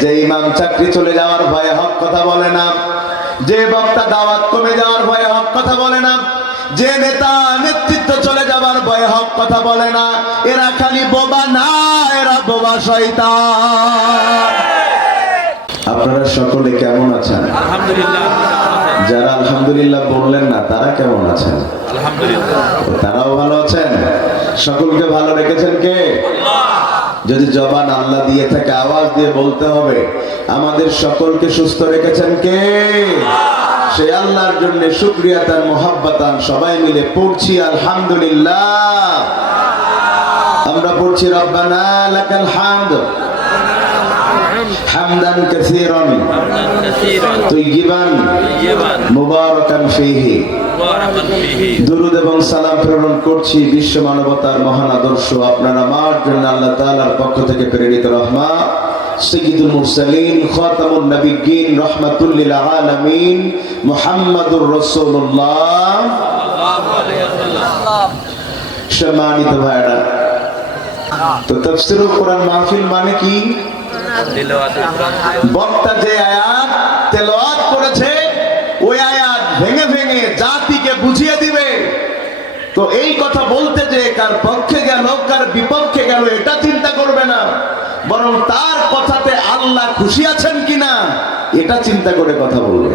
যে ইমাম চাকরি চলে যাওয়ার ভয়ে হক কথা বলে না, যে বক্তা দাওয়াত কমে যাওয়ার ভয়ে হক কথা বলে না, যে নেতা নেতৃত্ব চলে যাবার ভয়ে হক কথা বলে না, এরা খালি বোবা না, এরা বোবা শয়তান। আপনারা সকলে কেমন আছেন? আলহামদুলিল্লাহ। যারা আলহামদুলিল্লাহ বললেন না তারা কেমন আছেন? আলহামদুলিল্লাহ। তারাও ভালো আছেন। সকলকে ভালো রেখেছেন কে? যদি জবান আল্লাহ দিয়ে থাকে আওয়াজ দিয়ে বলতে হবে, আমাদের সকলকে সুস্থ রেখেছেন কে? সে আল্লাহর জন্য শুকরিয়া তার মোহাব্বতান সবাই মিলে পড়ছি আলহামদুলিল্লাহ। আমরা পড়ছি রব্বানা লাকাল হামদ হামদান কাসীরান তাইয়িবান মুবারাকান ফীহি। দুরূদ এবং সালাম প্রেরণ করছি বিশ্ব মানবতার মহান আদর্শ আপনার আমার জন্য আল্লাহ তাআলার পক্ষ থেকে প্রেরিত রহমত সাইয়্যিদুল মুরসালিন খাতামুন নবিয়্যিন রাহমাতুল লিল আলামিন মুহাম্মাদুর রাসূলুল্লাহ সাল্লাল্লাহু আলাইহি ওয়াসাল্লাম। সম্মানিত ভাইরা, তো তাফসীরুল কোরআন মাহফিল মানে কি? বক্তা যে আয়াত তেলাওয়াত করেছে ওই আয়াত ভেঙে ভেঙে জাতিকে বুঝিয়ে দিবে। তো এই কথা বলতে যে কার পক্ষে গেল কার বিপক্ষে গেল এটা চিন্তা করবে না, বরং তার কথাতে আল্লাহ খুশি আছেন কিনা এটা চিন্তা করে কথা বলবে।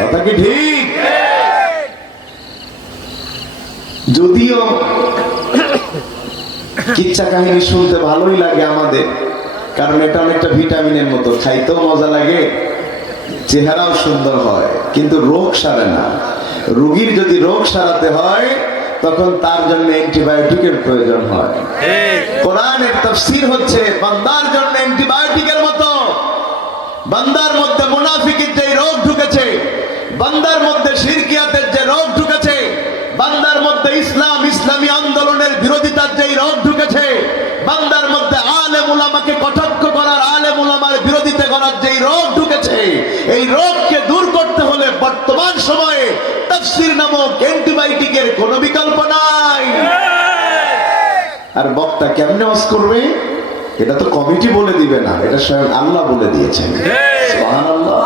কথা কি ঠিক? যদিও কিচ্ছা কাহিনী শুনতে ভালোই লাগে আমাদের, কারণ এটা অনেকটা ভিটামিনের মতো, খাইতেও মজা লাগে, চেহারাও সুন্দর হয়, কিন্তু রোগ সারে না। রোগীর যদি রোগ সারাতে হয় তখন তার জন্য অ্যান্টিবায়োটিকের প্রয়োজন হয়। কোরআনের তাফসীর হচ্ছে বান্দার জন্য অ্যান্টিবায়োটিকের মতো। বান্দার মধ্যে মুনাফিকের যে রোগ ঢুকেছে, বান্দার মধ্যে শিরকিয়াতের যে রোগ ঢুকেছে, বান্দার মধ্যে ইসলামী আন্দোলনের বিরোধিতার যে রোগ ঢুকেছে, বান্দার মধ্যে আলেম উলামাকে কটাক্ষ করার, আলেম উলামার বিরোধিতা করার যে রোগ ঢুকেছে, এই রোগকে দূর করতে হলে বর্তমান সময়ে তাফসীর নামক অ্যান্টিবায়োটিকের কোনো বিকল্প নাই। আর বক্তা কেমনে ওয়াজ করবে এটা তো কমিটি বলে দিবে না, এটা স্বয়ং আল্লাহ বলে দিয়েছেন। সুবহানাল্লাহ।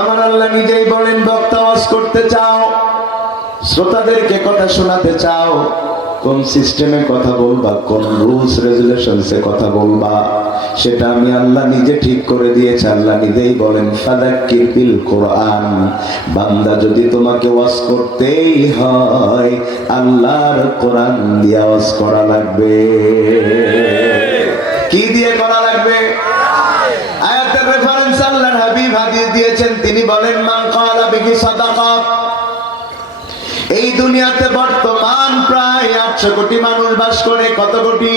আমার আল্লাহ নিজেই বলেন, বক্তা ওয়াজ করতে চাও, শ্রোতাদেরকে কথা শোনাতে চাও, কোন সিস্টেমে কথা বলবা, কোন রুলস রেগুলেশনসে কথা বলবা, সেটা আমি আল্লাহ নিজে ঠিক করে দিয়েছি। আল্লাহ নিজেই বলেন, ফাযাক্কির বিল কোরআন, বান্দা যদি তোমাকে ওয়াজ করতেই হয় আল্লাহর কোরআন দিয়ে ওয়াজ করা লাগবে। কি দিয়ে করা লাগবে? আয়াতের রেফারেন্স আল্লাহর হাবিব হাদিস দিয়েছেন, তিনি বলেন, মান ক্বালা বিহি সাদাকা। এই দুনিয়াতে বর্তমান প্রায় 800 কোটি মানুষ বাস করে। কত কোটি?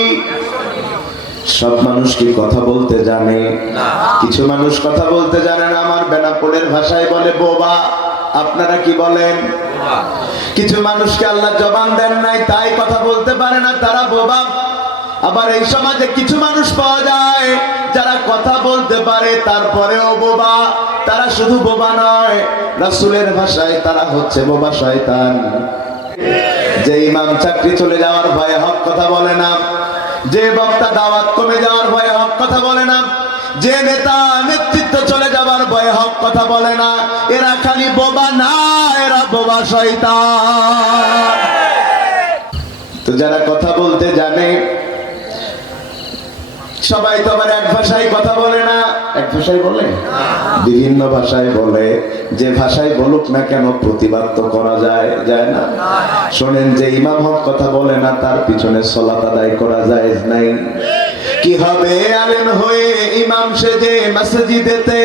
সব মানুষ কি কথা বলতে জানে? কিছু মানুষ কথা বলতে জানে না। আমার বেনাপোলের ভাষায় বলে বোবা। আপনারা কি বলেন? কিছু মানুষকে আল্লাহ জবান দেন নাই, তাই কথা বলতে পারে না, তারা বোবা। আবার এই সমাজে কিছু মানুষ পাওয়া যায় যারা কথা বলতে পারে তারপরেও বোবা। তারা শুধু বোবা নয়, রাসূলের ভাষায় তারা হচ্ছে বোবা শয়তান। যে ইমাম চাকরি চলে যাওয়ার ভয়ে হক কথা বলে না, যে বক্তা দাওয়াত কমে যাওয়ার ভয়ে হক কথা বলে না, যে নেতা নেতৃত্ব চলে যাবার ভয়ে হক কথা বলে না, এরা খালি বোবা না, এরা বোবা শয়তান। তো যারা কথা বলতে জানে, সবাই তো আবার এক ভাষায় কথা বলে না। এক ভাষায় বলে, বিভিন্ন ভাষায় বলে। যে ভাষায় বলুক না কেন প্রতিবাদ তো করা যায়, যায় না? শোনেন, যে ইমাম হক কথা বলে না তার পিছনে সালাত আদায় করা যায় নাই। কি হবে আলেম হয়ে ইমাম সেজে মসজিদেতে,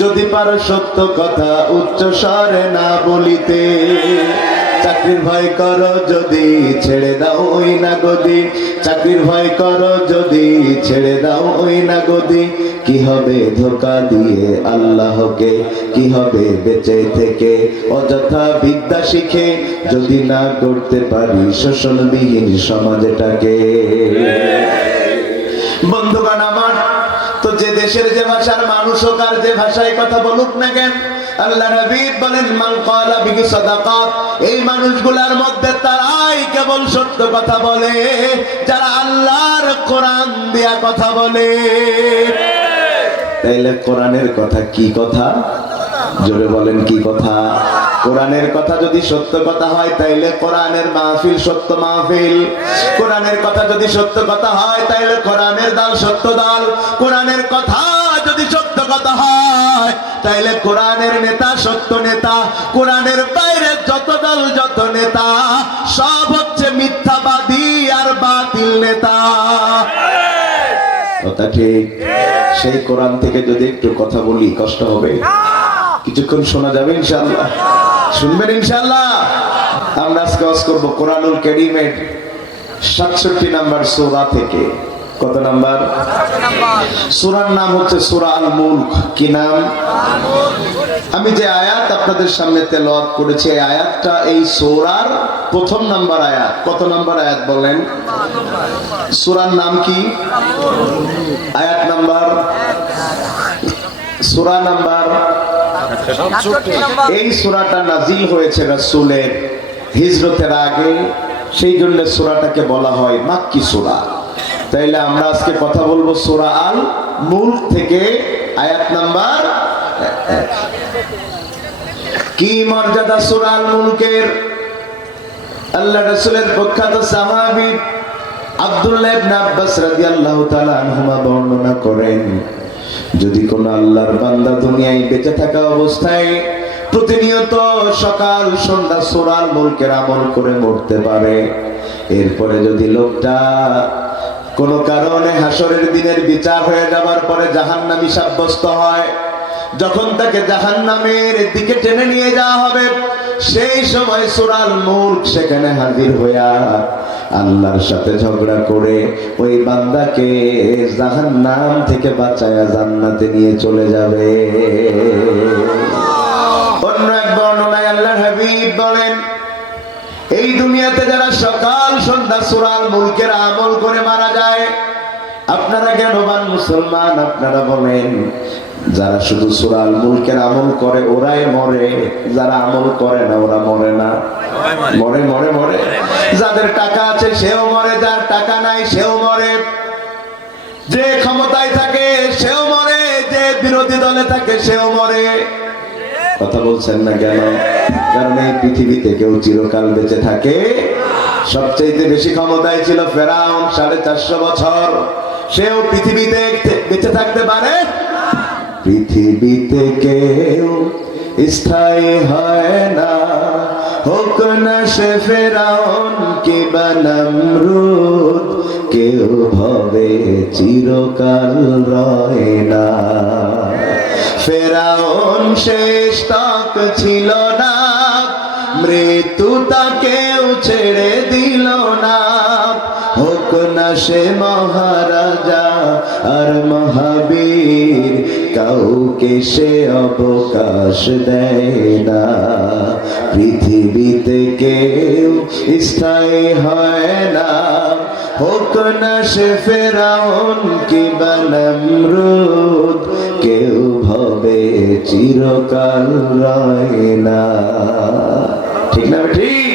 যদি পারো সত্য কথা উচ্চ স্বরে না বলিতে। চাকরির ভয় করো যদি ছেড়ে দাও ওই না গদি, চাকরির ভয় করো যদি ছেড়ে দাও ওই না গদি। কি হবে ধোঁকা দিয়ে আল্লাহকে, কি হবে বেঁচে থেকে অযথা বিদ্যা শিখে, যদি না করতে পারি শোষণবিহীন সমাজটাকে। বন্ধুগণ আমার, তো যে দেশের যে ভাষার মানুষ হোক আর যে ভাষায় কথা বলুক না কেন, আল্লাহ নবী বলেন, মান ক্বালা বিহি সাদাকাত, এই মানুষগুলোর মধ্যে তারাই কেবল সত্য কথা বলে যারা আল্লাহর কোরআন দিয়া কথা বলে। তাইলে কোরআনের কথা কি কথা? জোরে বলেন কি কথা? কোরআনের কথা যদি সত্য কথা হয় তাইলে কোরআনের মাহফিল সত্য মাহফিল। কোরআনের কথা যদি সত্য কথা হয় তাইলে কোরআনের দাল সত্য দাল। কোরআনের কথা যদি সত্য কথা হয় তাইলে কোরআনের নেতা সত্য নেতা। কোরআনের বাইরে যত দল যত নেতা সব হচ্ছে মিথ্যাবাদী আর বাতিল নেতা। কথা ঠিক? সেই কোরআন থেকে যদি একটু কথা বলি কষ্ট হবে? কিছুক্ষণ শোনা যাবে ইনশাআল্লাহ? শুনবেন ইনশাআল্লাহ? আমরা আজকে ওয়াজ করব কোরআনুল কারীমের 67 নাম্বার সূরা থেকে। কত নাম্বার? সূরার নাম হচ্ছে সূরা আল মুলক। কি নাম? আমি যে আয়াত আপনাদের সামনে তেলাওয়াত করেছি এই আয়াতটা এই সূরার প্রথম নাম্বার আয়াত। কত নাম্বার আয়াত বলেন? সূরার নাম কি? আয়াত নাম্বার, সূরা নাম্বার। এই সূরাটা নাজিল হয়েছে রাসূলের হিজরতের আগে, সেই জন্য সূরাটাকে বলা হয় মাক্কি সূরা। তাইলে আমরা আজকে কথা বলবো সূরা আল মুলক থেকে আয়াত নাম্বার 1। কি মর্যাদা সূরা আল মুলকের! আল্লাহ রাসূলের প্রখ্যাত সাহাবী আব্দুল্লাহ ইবনে আব্বাস রাদিয়াল্লাহু তাআলা আনহুমা বর্ণনা করেন, যদি কোন আল্লাহর বান্দা দুনিয়ায় বেঁচে থাকা অবস্থায় প্রতিনিয়ত সকাল সন্ধ্যা সূরা আল মুলকের আমল করে মরতে পারে, এরপরে যদি লোকটা কোন কারণে হাসরের দিনের বিচার হয়ে যাবার পরে জাহান্নামী সাব্যস্ত হয়, যখন তাকে জাহান্নামের দিকে টেনে নিয়ে যাওয়া হবে, সেই সময় সূরা আল মুলক সেখানে হাজির হইয়া আল্লাহর সাথে ঝগড়া করে ওই বান্দাকে জাহান্নাম থেকে বাঁচায়া জান্নাতে নিয়ে চলে যাবে। অন্য এক বর্ণনায় আল্লাহর হাবিব বলেন, এই দুনিয়াতে যারা সকাল সন্ধ্যা সূরা আল মুলকের আমল করে মারা যায়, আপনারা জ্ঞানবান মুসলমান আপনারা বলেন, যারা শুধু সূরা আল মুলকের আমল করে ওরাই মরে, যারা আমল করে না ওরা মরে না? মরে মরে মরে। যাদের টাকা আছে সেও মরে, যার টাকা নাই সেও মরে, যে ক্ষমতায় থাকে সেও মরে, যে বিরোধী দলে থাকে সেও মরে। কথা বলছেন না কেন? কারণ এই পৃথিবীতে কেউ চিরকাল বেঁচে থাকে? সবচেয়ে বেশি ক্ষমতায় ছিল ফেরাউন, 450 বছর। সেও পৃথিবীতে বেঁচে থাকতে পারে? পৃথিবীতে কেউ স্থায়ী হয় না, হোক না সে ফেরাউন কিংবা নমরুদ, কেউ ভবে চিরকাল রয় না। ফেরাউন শেষ তক ছিল না, মৃত্যু তাকেও ছেড়ে দিল না, হোক না সে মহারাজা আর মহাবীর, কাউকে সে অবকাশ দেয় না। পৃথিবীতে কেউ স্থায়ী হয় না, হোক না সে ফেরাউন কিংবা নমরুদ, কেউ ভবে চিরকাল রয় না। ঠিক না? ঠিক।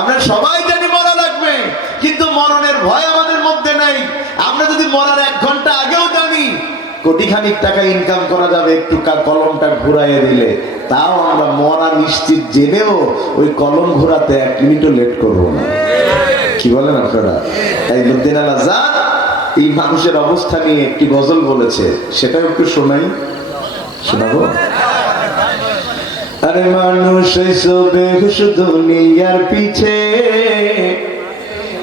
আমরা সবাই জানি মরা লাগবে, কিন্তু মরণের ভয় আমাদের মধ্যে নাই। আমরা যদি মরার 1 ঘন্টা আগেও জানি কোটিখানিক টাকা ইনকাম করা যাবে একটু কলমটা ঘুরাইয়ে দিলে, তাও আমরা মরা নিশ্চিত জেনেও ওই কলম ঘোরাতে 1 মিনিটও লেট করবো না। কি বলেন আপনারা? এই লুদ্দিন আল আজাদ এই মানুষের অবস্থা নিয়ে একটি গজল বলেছে, সেটাও একটু শোনাই। শোনাবো? আরে মানুষ বেহুশ দুনিয়ার পিছে,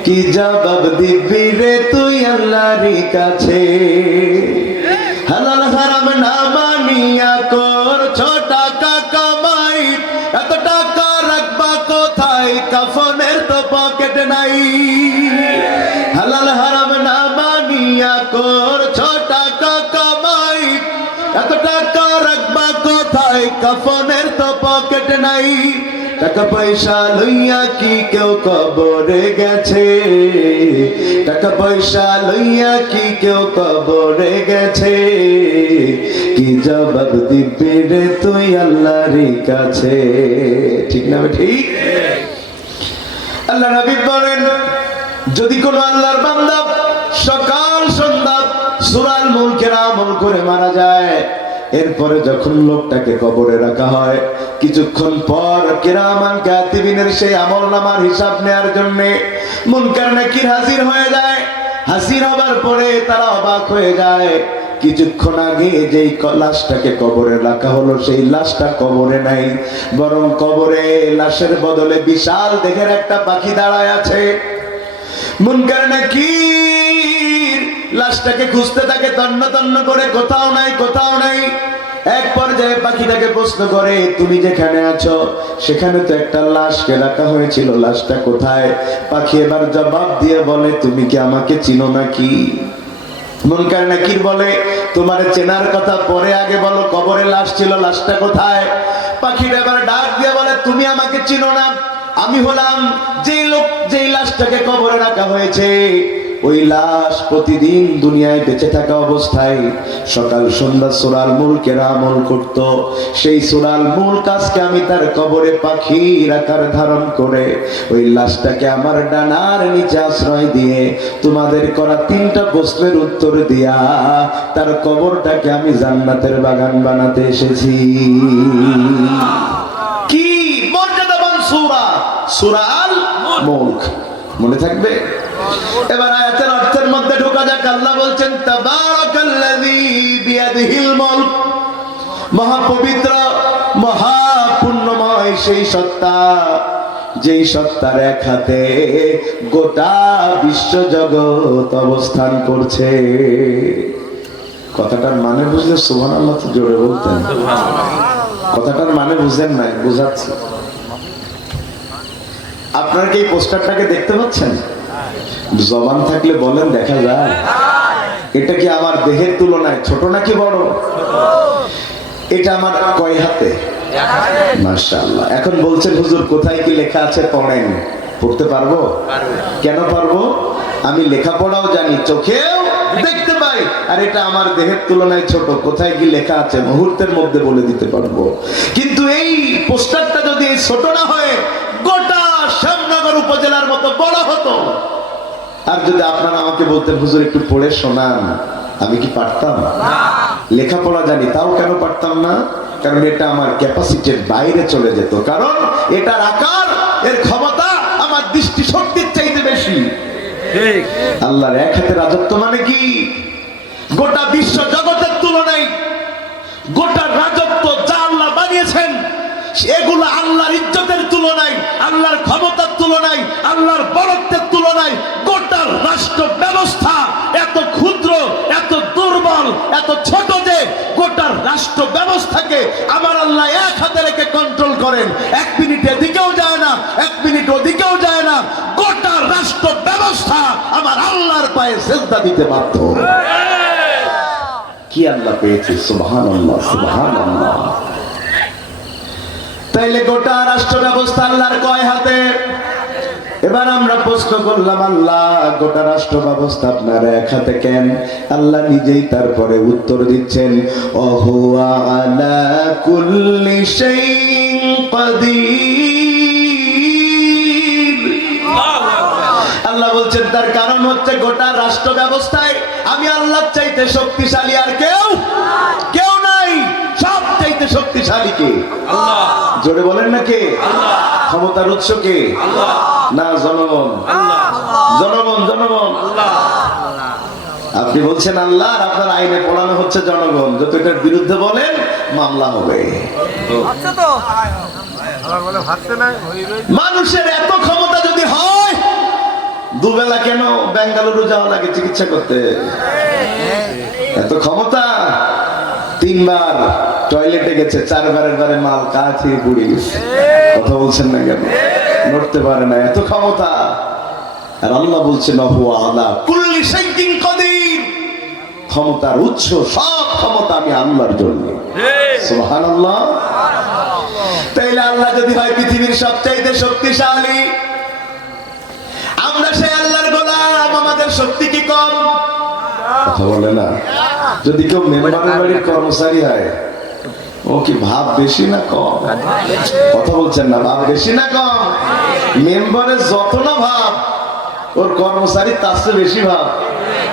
কি জবাব দিবি রে তুই আল্লাহর কাছে? হালাল হারাম না মানিয়া করছো টাকা কামাই, এত টাকা রাখবা কোথায়? কাফনের তো পকেট নাই। হালাল হারাম না মানিয়া করছো টাকা কামাই, এত টাকা রাখবা কোথায়? কাফনের তো পকেট নাই। টাকা পয়সা লইয়া কি কেউ কবরে গেছে? টাকা পয়সা লইয়া কি কেউ কবরে গেছে? কি জবাব দিবি রে তুই আল্লাহর কাছে? ঠিক না? ঠিক। আল্লাহ নবী বলেন, যদি কোন আল্লাহর বান্দা সকাল সন্ধ্যা সূরা আল মুলক কেরামল করে মারা যায়। এরপরে যখন লোকটাকে কবরে রাখা হয়, কিছুক্ষণ পর কিরামান কাতিবিনের সেই আমলনামার হিসাব নেয়ার জন্য মুনকার নাকির হাজির হয়ে যায়। হাজির হবার পরে তারা অবাক হয়ে যায়, কিছুক্ষণ আগে যেই লাশটাকে কবরে রাখা হলো সেই লাশটা কবরে নাই, বরং কবরে লাশের বদলে বিশাল দেহের একটা পাখি দাঁড়ায় আছে। মুনকার নাকির লাশটাকে খুঁজতে থাকে তন্ন তন্ন করে, কোথাও নাই কোথাও নাই। এক পর্যায়ে পাখিটাকে প্রশ্ন করে, তুমি যেখানে আছো সেখানে তো একটা লাশকে রাখা হয়েছিল, লাশটা কোথায়? পাখি এবার জবাব দিয়ে বলে, তুমি কি আমাকে চিনো নাকি? মুনকার নাকির বলে, তোমার চেনার কথা পরে, আগে বলো কবরে লাশ ছিল, লাশটা কোথায়? পাখিটা এবার ডাক দিয়ে বলে, তুমি আমাকে চিনো না, আমি হলাম যে লোক যেই লাশটাকে কবরে রাখা হয়েছে। ওই লাশ প্রতিদিন দুনিয়ায় বেঁচে থাকা অবস্থায় সকাল সন্ধ্যা সূরাল মুলকের আমল করত। সেই সূরাল মুলক আজকে আমি তার কবরে পাখির আকার ধারণ করে ওই লাশটাকে আমার ডানার নিচে আশ্রয় দিয়ে তোমাদের করা 3টা প্রশ্নের উত্তর দিয়া তার কবরটাকে আমি জান্নাতের বাগান বানাতে এসেছি। কি মর্যাদাবান সূরা, সূরা আল মুলক, মনে থাকবে? এবার আয়াতের অর্থের মধ্যে ঢোকা যাক। আল্লাহ বলছেন, তাবারাকাল্লাযী বিয়াদিহিল মুলক, মহাপবিত্র মহাপুণ্যময় সেই সত্তা, যেই সত্তার এক হাতে গোটা বিশ্বজগৎ অবস্থান করছে। কথাটার মানে বুঝলে সুবহানাল্লাহ তো জোরে বলতেন। কথাটার মানে বুঝেন নাই, বুঝাচ্ছি। আপনারা কি এই পোস্টারটাকে দেখতে পাচ্ছেন? জবান থাকলে বলেন, দেখা যায়? এটা কি আমার দেহের তুলনায় ছোট নাকি বড়? এটা আমার কয় হাতে? মাশাআল্লাহ। এখন বলছেন, হুজুর কোথায় কি লেখা আছে পড়েন। পড়তে পারবো? কেন পারবো? আমি লেখাপড়াও জানি, চোখেও দেখতে পাই, আর এটা আমার দেহের তুলনায় ছোট। কোথায় কি লেখা আছে মুহূর্তের মধ্যে বলে দিতে পারবো। কিন্তু এই পোস্টারটা যদি ছোট না হয়ে গোটা শ্যামনগর উপজেলার মতো বড় হতো, আর যদি আপনারা আমাকে বলতেন, হুজুর একটু পড়ে শোনান, আমি কি পারতাম? লেখাপড়া জানি, তাও কেন পারতাম না? কারণ এটা আমার ক্যাপাসিটির বাইরে চলে যেত। কারণ এটার আকার, এর ক্ষমতা আমার দৃষ্টি শক্তির চাইতে বেশি। আল্লাহর এক হাতে রাজত্ব মানে কি? গোটা বিশ্ব জগতের তুলনায় গোটা রাজত্ব যা আল্লাহ বানিয়েছেন এগুলো আল্লাহর ইজ্জতের তুলনায়, আল্লাহর ক্ষমতার তুলনায়, আল্লাহর বড়ত্বের তুলনায় গোটা রাষ্ট্র ব্যবস্থা এত ক্ষুদ্র, এত দুর্বল, এত ছোট যে গোটা রাষ্ট্র ব্যবস্থাকে আমার আল্লাহ এক হাতে রেখে কন্ট্রোল করেন। 1 মিনিট এদিকেও যায় না, 1 মিনিট ওদিকেও যায় না। গোটা রাষ্ট্র ব্যবস্থা আমার আল্লাহর পায়ে সেজদা দিতে বাধ্য। কি আল্লাহ পেয়েছে! সুবহানাল্লাহ, সুবহানাল্লাহ। তাইলে গোটা রাষ্ট্র ব্যবস্থা আল্লাহর কয় হাতে? এবার আমরা প্রশ্ন করলাম, আল্লাহ গোটা রাষ্ট্র ব্যবস্থা আপনার এক হাতে কেন? আল্লাহ নিজেই তারপরে উত্তর দিচ্ছেন, ওহুয়া আলা কুল্লি শাইইন কাদির। আল্লাহ বলছেন তার কারণ হচ্ছে গোটা রাষ্ট্র ব্যবস্থায় আমি আল্লাহর চাইতে শক্তিশালী আর কেউ নাই। সব চাইতে শক্তিশালী কে? আল্লাহ। জোরে বলেন না কে? আল্লাহ। ক্ষমতার উৎস কে? আল্লাহ। না জনগণ? আল্লাহ। জনগণ, জনগণ। আল্লাহ। আপনি বলছেন আল্লাহ, আর আপনার আইনে পড়ানো হচ্ছে জনগণ। যত এটার বিরুদ্ধে বলেন মামলা হবে। মানুষের এত ক্ষমতা যদি হয়, দুবেলা কেন বেঙ্গালুরু যাওয়া লাগে চিকিৎসা করতে? এত ক্ষমতা। 3 বার টয়লেটে গেছে, 4 বারের বারে মাল কাছে পুড়ে গেছে। কথা বলছেন না কেন? নড়তে পারে না, এত ক্ষমতা। আর আল্লাহ বলছেন ওহুয়া আলা কুল্লি শাইইন কাদির, ক্ষমতার উৎস, সব ক্ষমতা আমি আল্লাহর জন্য। সুবহানাল্লাহ। তাইলে আল্লাহ যদি হয় পৃথিবীর সবচাইতে শক্তিশালী, আমরা সেই আল্লাহর গোলাম, আমাদের শক্তি কি কম? কথা বলে না। যদি কেউ মেম্বারের বাড়ির কর্মচারী হয়, ও কি ভাব বেশি না কম? কথা বলছেন না, ভাব বেশি না কম? মেম্বারের যত না ভাব, ওর কর্মচারী তার চেয়ে বেশি ভাব।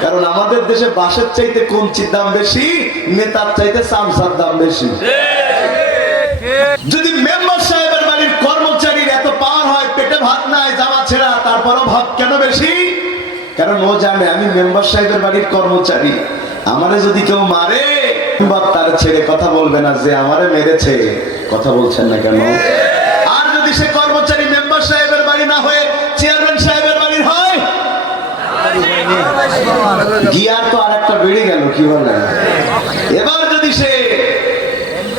কারণ আমাদের দেশে বাসের চাইতে কঞ্চির দাম বেশি, নেতার চাইতে চামচার দাম বেশি। যদি মেম্বার সাহেবের বাড়ির কর্মচারীর এত পাওয়ার হয়, পেটে ভাত নাই, জামা ছেঁড়া, তারপরও ভাত কেন বেশি? কারণ ও জানে আমি মেম্বার সাহেবের বাড়ির কর্মচারী, আমারে যদি কেউ মারে তার ছেড়ে কথা বলবে না যে আমারে মেরেছে। কথা বলছেন না কেন? আর যদি সে কর্মচারী মেম্বার সাহেবের বাড়ি না হয়ে চেয়ারম্যান সাহেবের বাড়ির হয়, গিয়ার তো আর একটা বেড়ে গেল, কি বলে? এবার যদি সে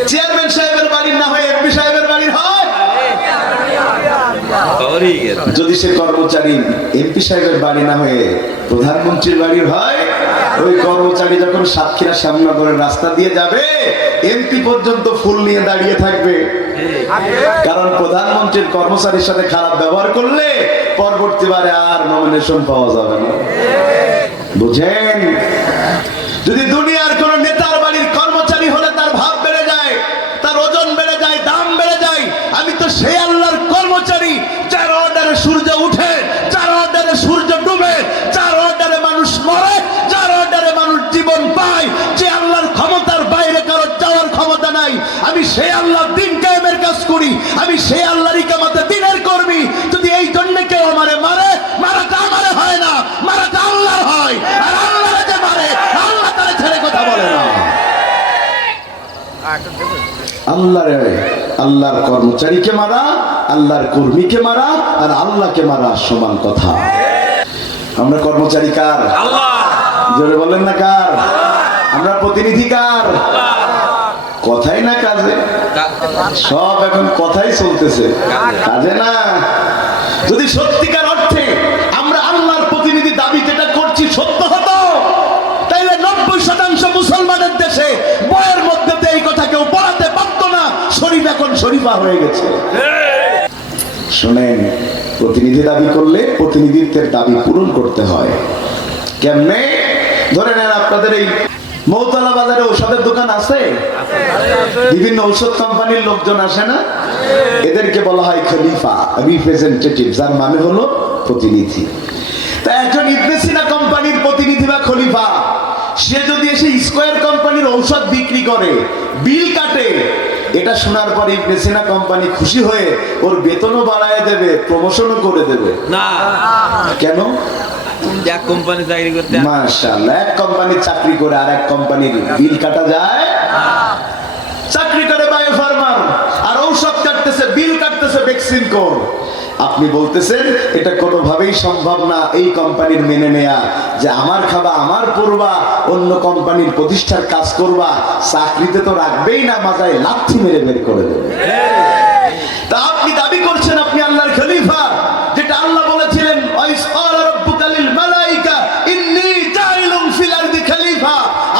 চেয়ারম্যান সাহেবের বাড়ির না হয়ে এমপি সাহেবের বাড়ির হয়, যদি সে কর্মচারী এমপি সাহেবের বাড়ি না হয়ে প্রধানমন্ত্রীর বাড়ির হয়, ওই কর্মচারী যখন সাতক্ষীরা শ্যামনগরের রাস্তা দিয়ে যাবে, এমপি পর্যন্ত ফুল নিয়ে দাঁড়িয়ে থাকবে। কারণ প্রধানমন্ত্রীর কর্মচারীর সাথে খারাপ ব্যবহার করলে পরবর্তীবারে আর নমিনেশন পাওয়া যাবে না। বুঝেন? যদি দুনিয়ার কোন নেতার বাড়ির কর্মচারী হলে তার ভাব বেড়ে যায়, তার ওজন বেড়ে যায়, দাম বেড়ে যায়। আমি তো সেই আল্লাহর কর্মচারী যার অর্ডারে সূর্য উঠে, যার অর্ডারে সূর্য ডুবে, যার অর্ডারে মানুষ মরে, যার অর্ডারে মানুষ জীবন পায়, যে আল্লাহর ক্ষমতার বাইরে কারো যাওয়ার ক্ষমতা নাই। আমি সেই আল্লাহর দিন কায়েমের কাজ করি, আমি সেই আল্লাহর ইকামতে দিনের কর্মী। যদি এই জন্য কেউ আমারে মারে, মারাটা আমারে হয় না, মারাটা আল্লাহর হয়। আর আল্লাহরে যে মারে, আল্লাহ তারে ছেড়ে কথা বলে না। আল্লাহর কর্মচারীকে মারা, আল্লাহর কর্মীকে মারা আর আল্লাহকে মারা সমান কথা। আমরা কর্মচারী কার? আল্লাহ। জোরে বলেন না কার? আমরা প্রতিনিধি কার? কথাই না কাজে, সব এখন কথাই চলতেছে, কাজে না। যদি সত্যিকার অর্থে আমরা আল্লাহর প্রতিনিধি দাবি যেটা করছি সত্য হতো, তাইলে 90% মুসলমানের দেশে বইয়ের মধ্যে এই কথা কেউ পড়াতে পারত না। শরীফ এখন শরীফা হয়ে গেছে। শোনেন, প্রতিনিধি দাবি করলে প্রতিনিধিত্বের দাবি পূরণ করতে হয়। কেমনে? ধরে নেন আপনাদের এই মৌতলা বাজারে ঔষধের দোকান আছে, বিভিন্ন ঔষধ কোম্পানির লোকজন আসে না, এদেরকে বলা হয় খলিফা, রিপ্রেজেন্টেটিভ, যার মানে হলো প্রতিনিধি। তা একজন ইবনে সিনা কোম্পানির প্রতিনিধি বা খলিফা, সে যদি এসে স্কয়ার কোম্পানির ঔষধ বিক্রি করে, বিল কাটে, এটা শোনার পর ইবনে সিনা কোম্পানি খুশি হয়ে ওর বেতনও বাড়ায় দেবে, প্রমোশনও করে দেবে না। কেন? এক কোম্পানি চাকরি করতে, মাশাআল্লাহ, এক কোম্পানির চাকরি করে আর এক কোম্পানির বিল কাটা যায়? চাকরি করে বায়ো ফার্মার আর ঔষধ কাটতেছে, বিল কাটতেছে বেক্সিমকো। আপনি বলতেছেন এটা কোনোভাবেই সম্ভব না এই কোম্পানির মেনে নেয়া, যে আমার খাবা, আমার পড়বা, অন্য কোম্পানির প্রতিষ্ঠার কাজ করবা, চাকরিতে তো রাখবেই না, মাথায় লাথি মেরে বের করে দেবে। তা আপনি দাবি করছেন আপনি আল্লাহর খলিফা, যেটা আল্লাহ বলেছিলেন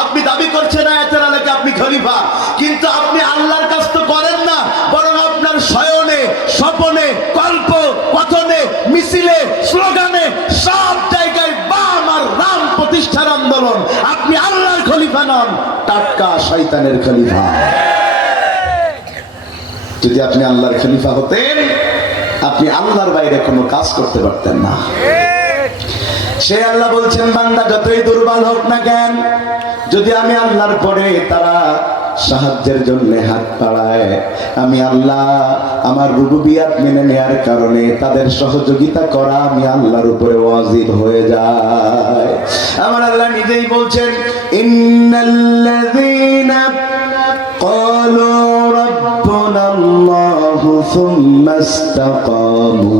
আপনি দাবি করছেন আয়াতের আলোকে আপনি খলিফা, কিন্তু আপনি আল্লাহর কাজ তো করেন না, বরং আপনার শয়নে, স্বপনে, কল্প কথনে, মিছিলে, স্লোগানে, সব জায়গায় বাম আর রাম প্রতিষ্ঠার আন্দোলন। আপনি আল্লাহর খলিফা নন, টাটকা শয়তানের খলিফা। যদি আপনি আল্লাহর খলিফা হতেন, আপনি আল্লাহর বাইরে কোনো কাজ করতে পারতেন না। সে আল্লাহ বলছেন, বান্দা যতই দুর্বল হোক না কেন, যদি আমি আল্লাহর পরে তারা সাহায্যের জন্য হাত বাড়ায়, আমি আল্লাহ আমার রুবুবিয়াত মেনে নেয়ার কারণে তাদের সহযোগিতা করা আমি আল্লাহর উপরে ওয়াজিব হয়ে যায়। আমার আল্লাহ নিজেই বলছেন, ইন্নাল্লাযীনা ক্বালু রাব্বুনা আল্লাহু সুম্মা ইসতাকামু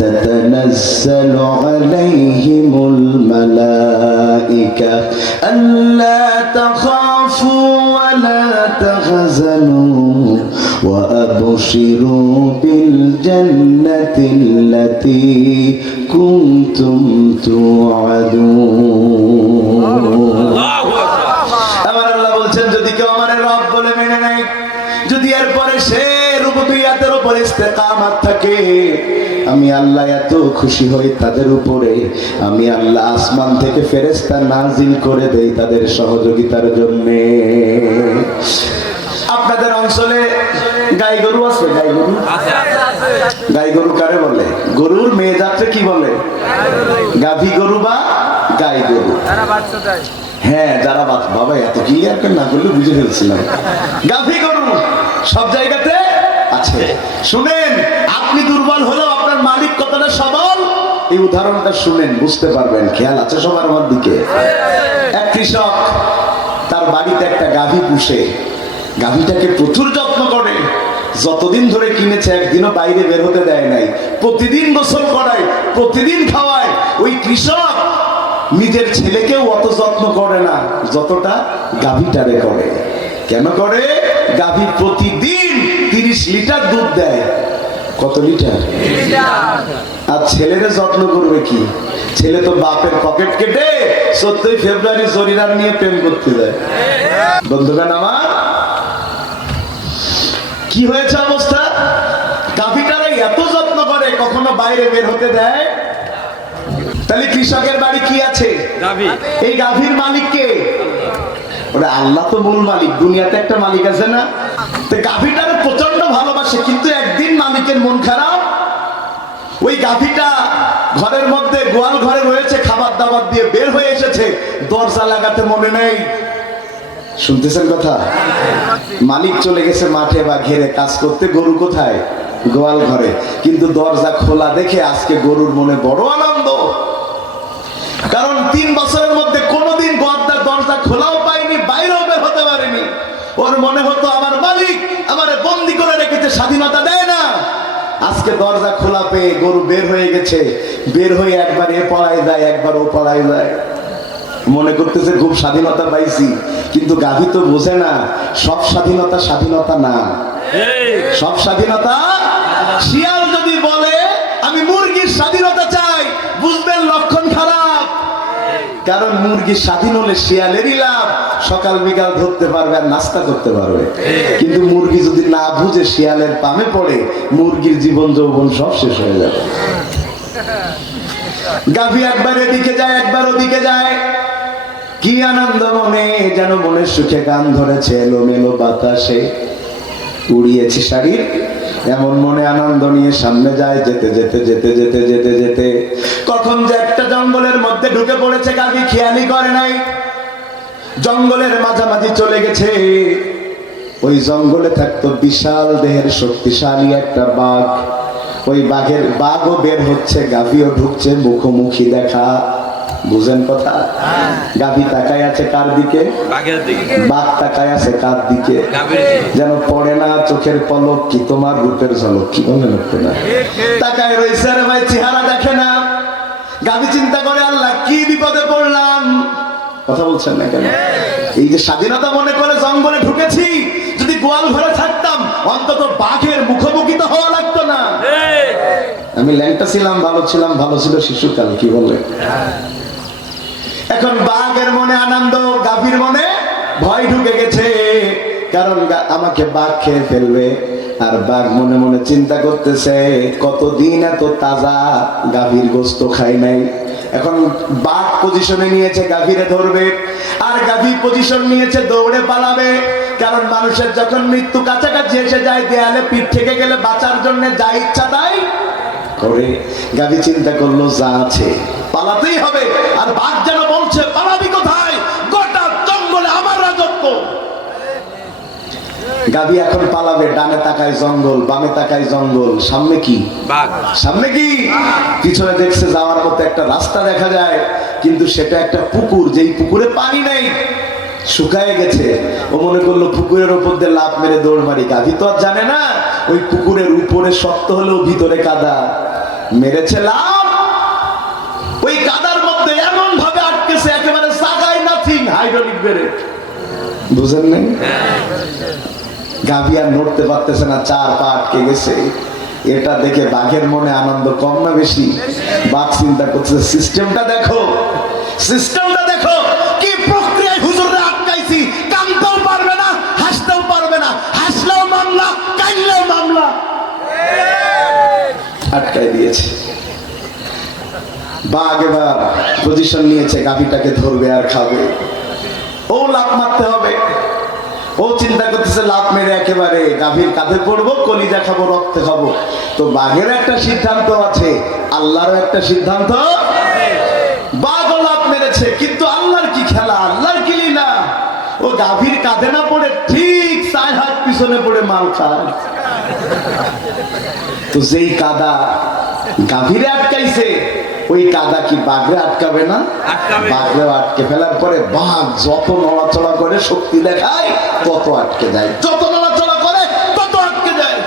তাতানাজ্জালু আলাইহিমুল মালায়েকা আল্লা তাখাফু ওয়া লা তাহজানু ওয়া আবশিরু বিল জান্নাতিল্লাতী কুনতুম তুআদুন। আমার আল্লাহ বলছেন, যদি কেউ আমার রব বলে মেনে নেয়, যদি এরপরে সে রুবুবিয়াতের উপরে ইস্তেকামাত থাকে, আমি আল্লাহ এত খুশি হই তাদের উপরে, আমি আল্লাহ আসমান থেকে ফেরেশতা নাজিল করে দেই তাদের সহযোগিতার জন্য। আপনাদের অঞ্চলে গাই গরু আছে? গাই গরু, গাই গরু কারে বলে? গরুর মেয়ে জাতকে কি বলে? গাভী গরু বা গাই গরু, হ্যাঁ যারা বাবা এত ক্লিয়ার করে না করলে বুঝে ফেলছিলাম, গাভী গরু সব জায়গাতে আছে। শুনেন, আপনি দুর্বল হলেও আপনার মালিক কতটা সবল, এই উদাহরণটা শুনেন বুঝতে পারবেন। খেয়াল আছে সবার আমার দিকে? এক কৃষক তার বাড়িতে একটা গাভী পুষে, গাভীটাকে প্রচুর যত্ন করে, যতদিন ধরে কিনেছে একদিনও বাইরে বের হতে দেয় নাই, প্রতিদিন গোসল করায়, প্রতিদিন খাওয়ায়। ওই কৃষক নিজের ছেলেকেও অত যত্ন করে না যতটা গাভীটারে করে। কেন করে? গাভী প্রতিদিন 30 লিটার দুধ দেয়। কত লিটার? আর ছেলেরে যত্ন করবে কি? ছেলে তো বাপের পকেট কেটে 14 ফেব্রুয়ারি জরিনার নিয়ে প্রেম করতে যায়। বন্ধুগণ আমার, কি হয়েছে অবস্থা? গাভীটারে এত যত্ন করে, কখনো বাইরে বের হতে দেয়। তাহলে কৃষকের বাড়ি কি আছে? এই গাভীর মালিক কে? ওরা আল্লাহ তো মূল মালিক, দুনিয়াতে একটা মালিক আছে না? তো গাভীটারে প্রচন্ড ভালোবাসে, কিন্তু একদিন মালিকের মন খারাপ। ওই গাভীটা ঘরের মধ্যে গোয়াল ঘরে রয়েছে, খাবার দাবার দিয়ে বের হয়ে এসেছে, দরজা লাগাতে মনে নেই। শুনতেছেন কথা? মালিক চলে গেছে মাঠে বা ঘেরে কাজ করতে, গরু কোথায়? গোয়াল ঘরে। কিন্তু দরজা খোলা দেখে আজকে গরুর মনে বড় আনন্দ, কারণ 3 বছরের মধ্যে কোনোদিন গোয়ালটার দরজা খোলাও পাইনি, বাইরেও বের হতে পারেনি। ওর মনে হতো আমার মালিক আমারে বন্দি করে রেখেছে, স্বাধীনতা দেয় না। আজকে দরজা খোলা পেয়ে গরু বের হয়ে গেছে, বের হয়ে একবার এ পড়ায় যায়, একবার ও পড়ায় যায়, মনে করতেছে খুব স্বাধীনতা পাইছি। কিন্তু গাভী তো বোঝে না, সব স্বাধীনতা স্বাধীনতা না। সব স্বাধীনতা, শিয়াল যদি বলে আমি মুরগির স্বাধীনতা চাই, বুঝবেন লক্ষণ খারাপ। কারণ মুরগি স্বাধীন হলে শিয়ালেরই লাভ, সকাল বিকাল ধরতে পারবে আর নাস্তা করতে পারবে। কিন্তু মুরগি যদি না বুঝে শিয়ালের পামে পড়ে, মুরগির জীবন যৌবন সব শেষ হয়ে যাবে। গাভী একবার এদিকে যায়, একবার ওদিকে যায়, কি আনন্দ মনে, যেন মনের সুখে গান ধরেছে, এলোমেলো বাতাসে উড়িয়েছি শাড়ির, এমন মনে আনন্দ নিয়ে সামনে যায়। যেতে যেতে যেতে যেতে যেতে যেতে কখন যে একটা জঙ্গলের মধ্যে ঢুকে পড়েছে, গাভী খেয়ালই করে নাই। জঙ্গলের মাঝামাঝি চলে গেছে। ওই জঙ্গলে থাকতো বিশাল দেহের শক্তিশালী একটা বাঘ। ওই বাঘও বের হচ্ছে, গাভীও ঢুকছে, মুখোমুখি দেখা। বুঝেন কথা? গাভী তাকায় আছে কার দিকে? বাঘ তাকায় আছে কার দিকে? যেন পড়ে না চোখের পলক কি তোমার রূপের ঝলক, কি বলেন না? তাকায় রয়েছে, আরে ভাই চেহারা দেখে না। গাভী চিন্তা করে, আল্লাহ কি বিপদে পড়লাম। কথা বলছেন না কেন? এই যে স্বাধীনতা মনে করে জঙ্গলে ঢুকেছি, যদি গোয়াল ঘরে থাকতাম অন্তত বাঘের মুখোমুখি তো হওয়া লাগতো না। আমি ল্যাংটা ছিলাম, ভালো ছিলাম, ভালো ছিল শিশুকাল, কি বলে? এখন বাঘের মনে আনন্দ, গাভীর মনে ভয় ঢুকে গেছে, কারণ আমাকে বাঘ খেয়ে ফেলবে। আর বাঘ মনে মনে চিন্তা করতেছে, কতদিন এত তাজা গাভীর গোস্ত খাই নাই। এখন বাঘ পজিশনে নিয়েছে গাভীরে ধরবে, আর গাভী পজিশন নিয়েছে দৌড়ে পালাবে। কারণ মানুষের যখন মৃত্যু কাছাকাছি এসে যায়, দেয়ালে পিঠ থেকে গেলে বাঁচার জন্য যা ইচ্ছা তাই করে। গাভী চিন্তা করলো, যা আছে পালাতেই হবে। আর বাঘ যেন বলছে, পালাবি কোথায়? গোটা জঙ্গলে আমার রাজত্ব। গাভী এখন পালাবে, ডানে তাকায় জঙ্গল, বামে তাকায় জঙ্গল, সামনে কি? সামনে কি? পিছনে দেখছে যাওয়ার মতো একটা রাস্তা দেখা যায়, কিন্তু সেটা একটা পুকুর, যেই পুকুরে পানি নেই, শুকায় গেছে। ও মনে করলো পুকুরের উপর দিয়ে লাফ মেরে দৌড় মারি। গাভী তো আর জানে না ওই পুকুরের উপরে শক্ত হলেও ভিতরে কাদা। মেরেছে লাফ, ওই কাদার মধ্যে এমন ভাবে আটকেছে, একেবারে জায়গায় নাথিং, হাইড্রোলিক ব্রেক। বুঝেন নাই? গাভী আর নড়তে পারতেছে না, 4 পা আটকে গেছে। এটা দেখে বাঘের মনে আনন্দ কম না বেশি? বাঘ চিন্তা করছে, সিস্টেমটা দেখো, সিস্টেমটা দেখো, কি প্রক্রিয়ায় হুজুররা আটকাইছি। কাঁদতেও পারবে না, হাসতেও পারবে না, হাসলেও মামলা, কাঁদলেও মামলা, আটকাই দিয়েছে। বাঘ এবার পজিশন নিয়েছে, গাভীটাকে ধরবে আর খাবে। ও লাফ মারতে হবে। ও চিন্তা করতেছে, লাফ মেরে একেবারে গাভীর কাঁধে পড়বো, কলিজা খাবো, রক্ত খাবো। তো বাঘের একটা সিদ্ধান্ত আছে, আল্লাহরও একটা সিদ্ধান্ত। বাঘও লাফ মেরেছে, গাভীর কাঁধে না পড়ে ঠিক 4 হাত পিছনে পড়ে মাল খায়। তো যেই কাদা গাভীরে আটকাইছে, ওই কাদা কি বাঘরে আটকাবে না? বাঘরে আটকে ফেলার পরে বাঘ যত নড়াচড়া করে শক্তি দেখায় তত আটকে যায়, যত নড়াচড়া করে তত আটকে যায়।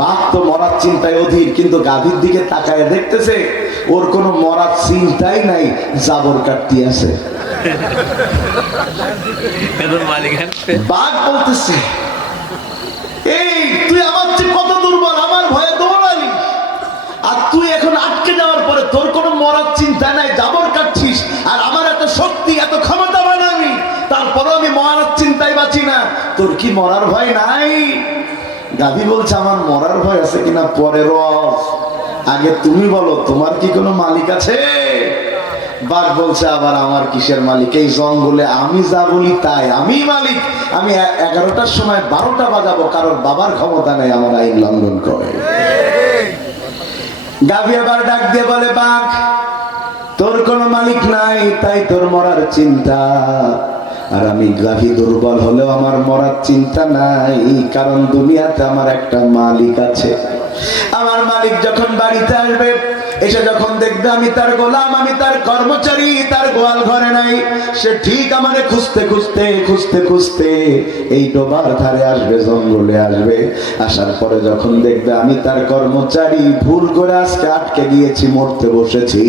বাঘ তো মরার চিন্তায় অধীর, কিন্তু গাভীর দিকে তাকায় দেখতেছে ওর কোনো মরার চিন্তাই নাই, জাবর কাটতি আছে। বাঘ বলতেছে, এই তুই আমার চেয়ে কত দুর্বল, আমার ভয়ে দৌড়ালি, আর তুই এখন আটকে যাওয়ার পরে তোর কোনো মরার চিন্তা নাই, জাবর কাটছিস, আর আমার এত শক্তি এত ক্ষমতা বানাবি, তারপরেও আমি মরার চিন্তায় বাঁচি না, তোর কি মরার ভয় নাই? গাভী বলছে, আমার মরার ভয় আছে কিনা পরে রস, আগে তুমি বলো তোমার কি কোনো মালিক আছে? বাঘ বলছে, আবার আমার কিসের মালিক? এই জঙ্গলে আমি যা বলি তাই, আমি মালিক। আমি 11টার সময় 12টা বাজাবো, কারণ বাবার ক্ষমতা নেই আমার আইন লঙ্ঘন করে। গাভী আবার ডাক দিয়ে বলে, বাঘ তোর কোনো মালিক নাই, তাই তোর মরার চিন্তা, আর আমি গাভী দুর্বল হলেও আমার মরার চিন্তা নাই, কারণ দুনিয়াতে আমার একটা মালিক আছে। আমার মালিক যখন বাড়িতে আসবে, এসে যখন দেখবে আমি তার গোলাম, আমি তার কর্মচারী, তার গোয়াল ঘরে নাই, সে ঠিক আমারে খুঁজতে খুঁজতে খুঁজতে খুঁজতে এই ডোবার ধারে আসবে, জঙ্গলে আসবে। আসার পরে যখন দেখবে আমি তার কর্মচারী, ভুল করে আজকে আটকে গিয়েছি, মরতে বসেছি,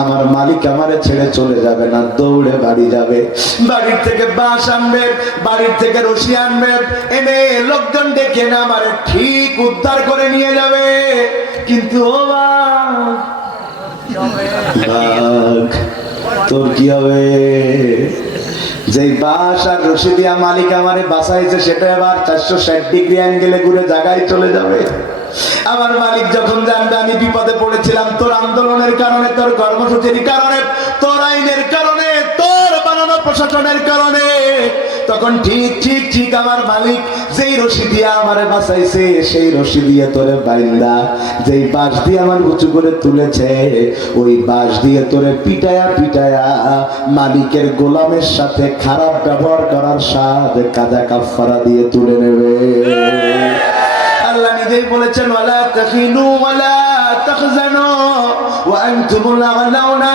আমার মালিক আমারে ছেড়ে চলে যাবে না, দৌড়ে বাড়ি যাবে। বাড়ির থেকে বাঁশ আনবে, বাড়ির থেকে রশি আনবে, এনে লোকজন ডেকে না আমারে ঠিক উদ্ধার করে নিয়ে যাবে। কিন্তু ও বাঘ, তোর কি হবে? যেই বাঁশ আর রশি দিয়া মালিক আমারে বাঁচাইছে, সেটা আবার 460 ডিগ্রি অ্যাঙ্গেলে ঘুরে জায়গায় চলে যাবে। আমার মালিক যখন জানবে আমি বিপদে পড়েছিলাম তোর আন্দোলনের কারণে, তোর কর্মসূচির কারণে, তোর আইনের কারণে, তোর বানানো প্রশাসনের কারণে, তখন ঠিক ঠিক ঠিক আমার মালিক যেই রশি দিয়ে আমারে বাঁচাইছে, সেই রশি দিয়ে তোরে বাইন্দা, যেই বাঁশ দিয়ে আমার উঁচু করে তুলেছে, ওই বাঁশ দিয়ে তোরে পিটায়া পিটায়া মালিকের গোলামের সাথে খারাপ ব্যবহার করার স্বাদ কাজা কাফারা দিয়ে তুলে নেবে। আল্লাহ নিজেই বলেছেন, ওয়ালা তাখিনু ওয়ালা তাহজানু ওয়া আনতুমুল আ'লাউনা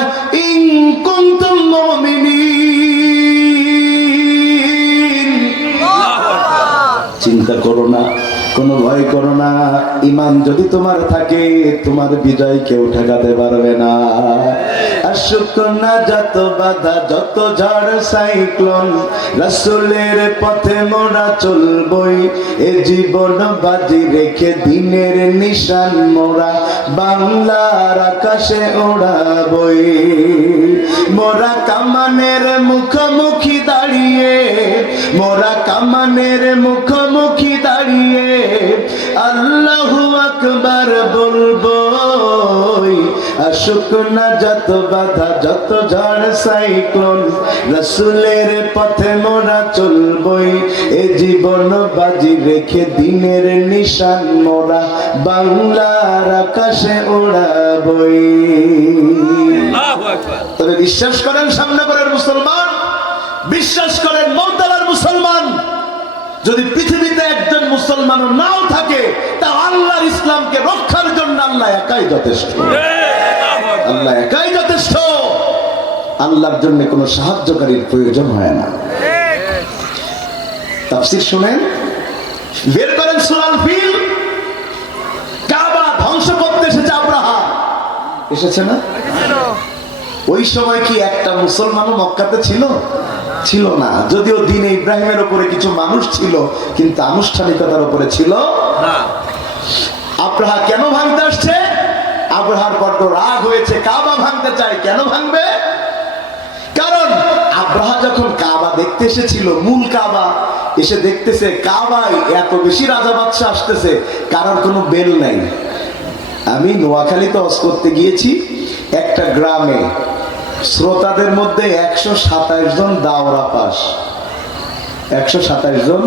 ইন কুনতুম মুমিনিন। চিন্তা করো না, কোনো ভয় করো না, ঈমান যদি তোমার থাকে, তোমার বিজয় কেউ ঠেকাতে পারবে না। আসুক না যত বাধা, যত ঝড় সাইক্লোন, রাসূলের পথে মোরা চলবই, এ জীবন বাজি রেখে দিনের নিশান মোরা বাংলার আকাশে ওড়াবই। মোরা কামানের মুখোমুখি দাঁড়িয়ে, মোরা কামানের মুখোমুখি দাঁড়িয়ে আল্লাহু আকবার বলবো। আসুক না যত বাধা, যত ঝড় সাইক্লোন, রাসূলের পথে মোরা চলবই, এ জীবন বাজি রেখে দিনের নিশান মোরা বাংলার আকাশে ওড়াবই। তবে বিশ্বাস করেন সামনেবারের মুসলমান, বিশ্বাস করেন মওতালার মুসলমান, যদি পৃথিবীতে একজন মুসলমানও নাও থাকে, তা আল্লাহর ইসলামকে রক্ষার জন্য আল্লাহ একাই যথেষ্ট। আল্লাহ একাই যথেষ্ট, আল্লাহর জন্য কোনো সাহায্যকারীর প্রয়োজন হয় না। তাফসীর শুনেন, বের করেন সূরাল ফিল। কাবা ধ্বংস করতে এসেছে আব্রাহা, এসেছে না? ওই সময় কি একটা মুসলমানও মক্কাতে ছিল? ছিল না। যদিও দ্বীনে ইব্রাহিমের উপরে কিছু মানুষ ছিল, কিন্তু আনুষ্ঠানিকতার উপরে ছিল না। আব্রাহা কেন ভাঙতে আসছে? আব্রাহার বড্ড রাগ হয়েছে, কাবা ভাঙতে চায়। কেন ভাঙবে? কারণ আব্রাহা যখন কাবা দেখতে এসেছিল, মূল কাবা, এসে দেখতেছে কাবায় এত বেশি রাজা বাদশা আসতেছে, কারোর কোনো বেল নাই। আমি নোয়াখালীতে হজ করতে গিয়েছি, একটা গ্রামে শ্রোতাদের মধ্যে 127 জন দাওরা পাস, 127 জন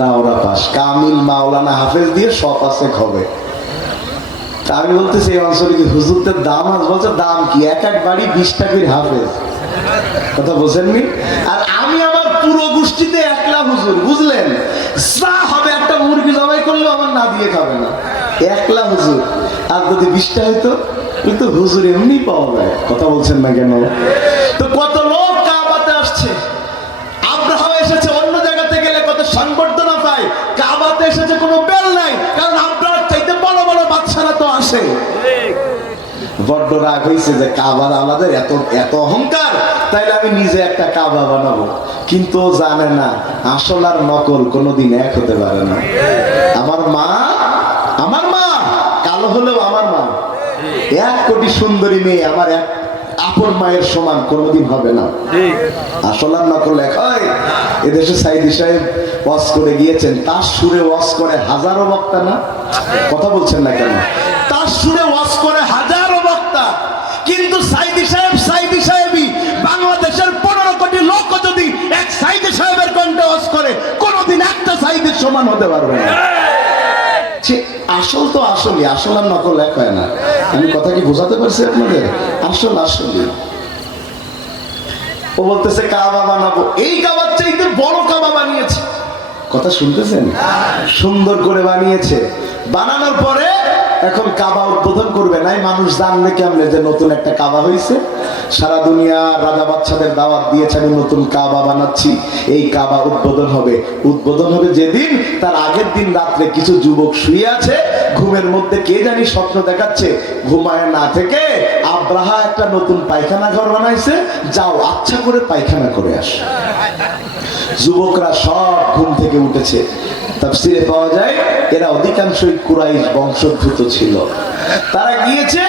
দাওরা পাস, কামিল মাওলানা হাফেজ দিয়ে সব আছে হবে। আমি বলতেছি এই অঞ্চলে কি হুজুরদের দাম আছে? বলছে দাম কি, এক এক বাড়ি 20 টাকার হাফেজ। কথা বোঝেননি? আর আমি আমার পুরো মসজিদে একলা হুজুর, বুঝলেন? যা হবে একটা মুরগি জবাই করলেও আমার না দিয়ে খাবে না, একলা হুজুর। আর যদি 20টা হইতো, কিন্তু হুজুর এমনি পাওয়া যায়। কথা বলছেন না কেন? তো কত লোক কাবাতে আসছে, আব্রাহা এসেছে অন্য জায়গাতে গেলে কত সংবর্ধনা পায়, কাবাতে এসেছে কোনো বেল নাই, কারণ আব্রাহার চাইতে বড় বড় বাদশারা তো আসে। বড্ড রাগ হয়েছে যে কাবার আমাদের এত এত অহংকার, তাইলে আমি নিজে একটা কাবা বানাবো। কিন্তু ও জানে না আসল আর নকল কোনোদিন এক হতে পারে না। আমার মা কালো হলেও আমার মা, 1 কোটি সুন্দরী মেয়ে আমার এক আপন মায়ের সমান কোনোদিন হবে না। আসল আর নকল এক হয়? এদেশে সাইদি সাহেব ওয়াজ করে গিয়েছেন, তার সুরে ওয়াজ করে হাজারো বক্তা না? কথা বলছেন না কেন? তার সুরে ওয়াজ করে হাজারো বক্তা, কিন্তু সাইদি সাহেবই বাংলাদেশের 15 কোটি লোক যদি এক সাইদি সাহেবের কণ্ঠে ওয়াজ করে, কোনোদিন একটা সাইদির সমান হতে পারবে না। আসল তো আসলই, আসল আর নকল এক হয় না। আমি কথা কি বোঝাতে পারছি আপনাদের? আসলই। ও বলতেছে কাবা বানাবো, এই কাবার চাইতে বড় কাবা বানিয়েছে। কথা শুনতেছেন? সুন্দর করে বানিয়েছে। বানানোর পরে এখন কাবা উদ্বোধন করবে, নাই মানুষ জানবে কেমনে যে নতুন একটা কাবা হয়েছে? সারা দুনিয়া রাজা বাচ্চাদের দাওয়াত দিয়েছে, আমি নতুন কাবা বানাচ্ছি। এই কাবা উদ্বোধন হবে যেদিন, তার আগের দিন রাত্রে কিছু যুবক শুয়ে আছে, ঘুমের মধ্যে কে জানি স্বপ্ন দেখাচ্ছে, ঘুমায় না থেকে আব্রাহা একটা নতুন পায়খানা ঘর বানাইছে, যাও আচ্ছা করে পায়খানা করে আস। যুবকরা সব ঘুম থেকে উঠেছে। তাফসীরে পাওয়া যায় এরা অধিকাংশই কুরাইশ বংশোদ্ভূত ছিল। তারা গিয়েছে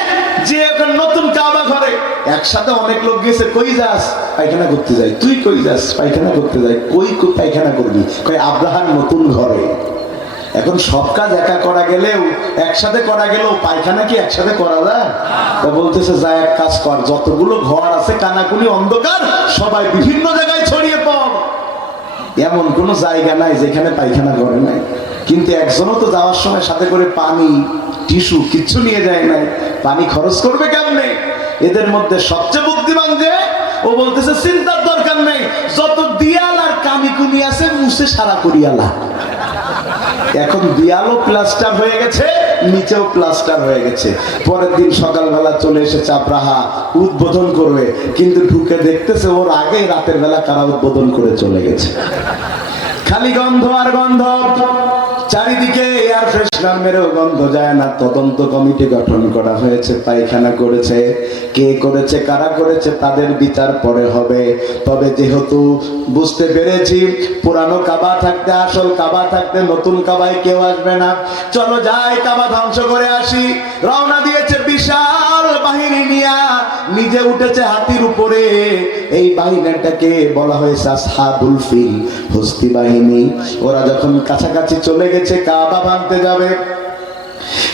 যে এখন নতুন কাবা ঘরে, একসাথে অনেক লোক গিয়েছে। কই যাস? পায়খানা করতে যাই। তুই কই যাস? পায়খানা করতে যাই। কই পায়খানা করবি? কই আব্রাহার নতুন ঘরে। এখন সব কাজ একা করা গেলেও, একসাথে করা গেলেও পায়খানা কি একসাথে করা যায়? তা বলতেছে যা এক কাজ কর, যতগুলো ঘর আছে কানাকুনি অন্ধকার, সবাই বিভিন্ন জায়গায় ছড়িয়ে পড়। এমন কোন জায়গা নাই যেখানে পায়খানা করে নাই। কিন্তু একজনও তো যাওয়ার সময় সাথে করে পানি, টিস্যু কিচ্ছু নিয়ে যায় নাই। পানি খরচ করবে কেমনে? এদের মধ্যে সবচেয়ে বুদ্ধিমান যে, ও বলতেছে চিন্তার দরকার নেই, যত দিয়াল আর কানিকুনি আছে মুছে সারা করিয়ালা। এখন দিয়ালও প্লাস্টার হয়ে গেছে, নিচেও প্লাস্টার হয়ে গেছে। পরের দিন সকালবেলা চলে এসেছে আব্রাহা, উদ্বোধন করবে, কিন্তু ঢুকে দেখতেছে ওর আগেই রাতের বেলা কারা উদ্বোধন করে চলে গেছে। খালি গন্ধ আর গন্ধ, চারিদিকে এয়ার ফ্রেশনার মেরেও গন্ধ যায় না। তদন্ত কমিটি গঠন করা হয়েছে, পায়খানা করেছে, কে করেছে, কারা করেছে, তাদের বিচার পরে হবে। তবে যেহেতু বুঝতে পেরেছি পুরানো কাবা থাকতে, আসল কাবা থাকতে নতুন কাবায় কেউ আসবে না, চলো যাই কাবা ধ্বংস করে আসি। রওনা দিয়েছে বিশাল বাহিনী নিয়া, নিজে উঠেছে হাতির উপরে। এই বাহিনীটাকে বলা হয়েছে আসহাবুল ফিল, হস্তি বাহিনী। ওরা যখন কাছাকাছি চলে গেছে কাবা ভাঙতে যাবে,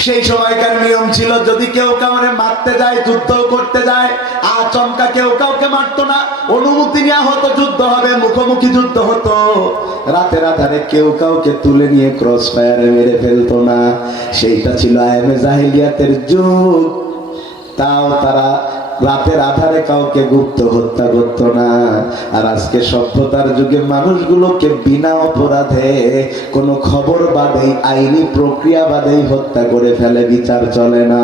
সেই সময়কার নিয়ম ছিল যদি কেউ কাউকে মারতে যায়, যুদ্ধ করতে যায়, আচমকা কেউ কাউকে মারতো না, অনুমতি নেওয়া হতো, যুদ্ধ হবে, মুখোমুখি যুদ্ধ হতো। রাতের আধারে কেউ কাউকে তুলে নিয়ে ক্রস ফায়ারে মেরে ফেলতো না। সেইটা ছিল আয়ামে জাহিলিয়াতের যুগ। তাও তারা রাতের আধারে কাউকে গুপ্ত হত্যা করতো না। আর আজকে সভ্যতার যুগে মানুষগুলোকে বিনা অপরাধে, কোনো খবর বাদেই, আইনি প্রক্রিয়া বাদেই হত্যা করে ফেলে, বিচার চলে না।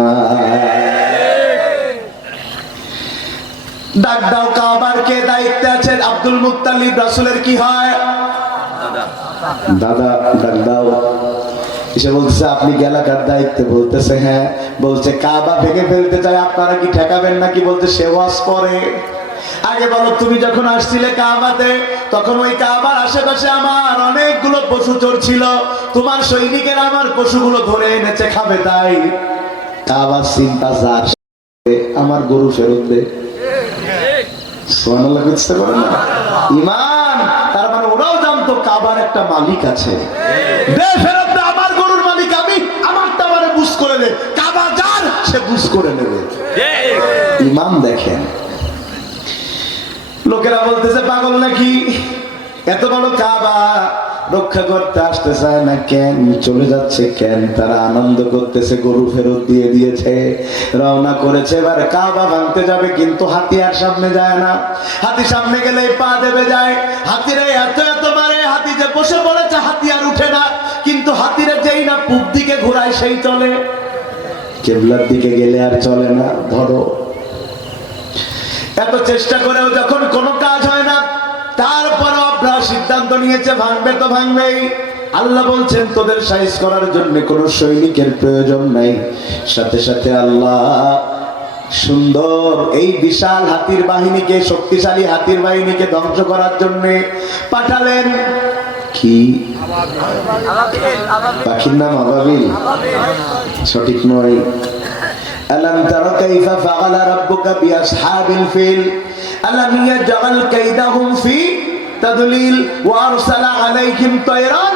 ডাক দাও কাবার কে দায়িত্বে আছেন? আব্দুল মুত্তালিব রাসূলের কি হয়? দাদা। ডাক দাও। এসে বলতেছে আপনি কি এলাকার দায়িত্বে? বলতেছে হ্যাঁ। বলছে কাবা ভেঙে ফেলতে চায়, আপনারা কি ঠেকাবেন নাকি? বলতে সে ওয়াজ করে। আগে বলো তুমি যখন আসছিলে কাবাতে, তখন ওই কাবার আশেপাশে আমার অনেকগুলো পশু চড়ছিল, তোমার সৈনিকেরা আমার পশুগুলো ধরে এনেছে খাবে, তাই কাবার চিন্তা যার, আমার গরু ফেরত দে। সুবহানাল্লাহ বুঝতে পারে না ঈমান। তার মানে ওরাও জানতো কাবার একটা মালিক আছে, দে ফেরত দে, আমার গরুর মালিক আমি, আমারটা মানে বুঝ করে দে, কাবা যার সে বুঝ করে নেবে। ঈমান দেখেন। লোকেরা বলতেছে পাগল নাকি, এত বড় কাবা রক্ষা করতে আসতে চায় না কেন, চলে যাচ্ছে কেন? তারা আনন্দ করতেছে, গরু ফেরত দিয়ে দিয়েছে, রওনা করেছে, এবার কাবা ভাঙতে যাবে, কিন্তু হাতি আর সামনে যায় না। হাতি সামনে গেলে পা দেবে যায়, হাতিরে এত এত মারে, হাতি যে বসে পড়েছে, হাতি আর উঠে না। কিন্তু হাতিরে যেই না পূব দিকে ঘোরায় সেই চলে, কেবলার দিকে গেলে আর চলে না। ধরো এত চেষ্টা করেও যখন কোনো কাজ হয় না, তারপরও আপনারা সিদ্ধান্ত নিয়েছে ভাঙবে তো ভাঙবেই। আল্লাহ বলছেন তোদের সাইজ করার জন্য কোনো সৈনিকের প্রয়োজন নাই। সাথে সাথে আল্লাহ সুন্দর এই বিশাল হাতির বাহিনীকে, শক্তিশালী হাতির বাহিনীকে ধ্বংস করার জন্য পাঠালেন। কি পাখির নাম? আবাবিল? সঠিক নয়। আলাম তারা কাইফা ফাআলা রাব্বুকা বিআসহাবিল ফিল আলাম ইয়াজআল কাইদাহুম ফি তাদলিল ওয়া আরসালা আলাইহিম তায়রান।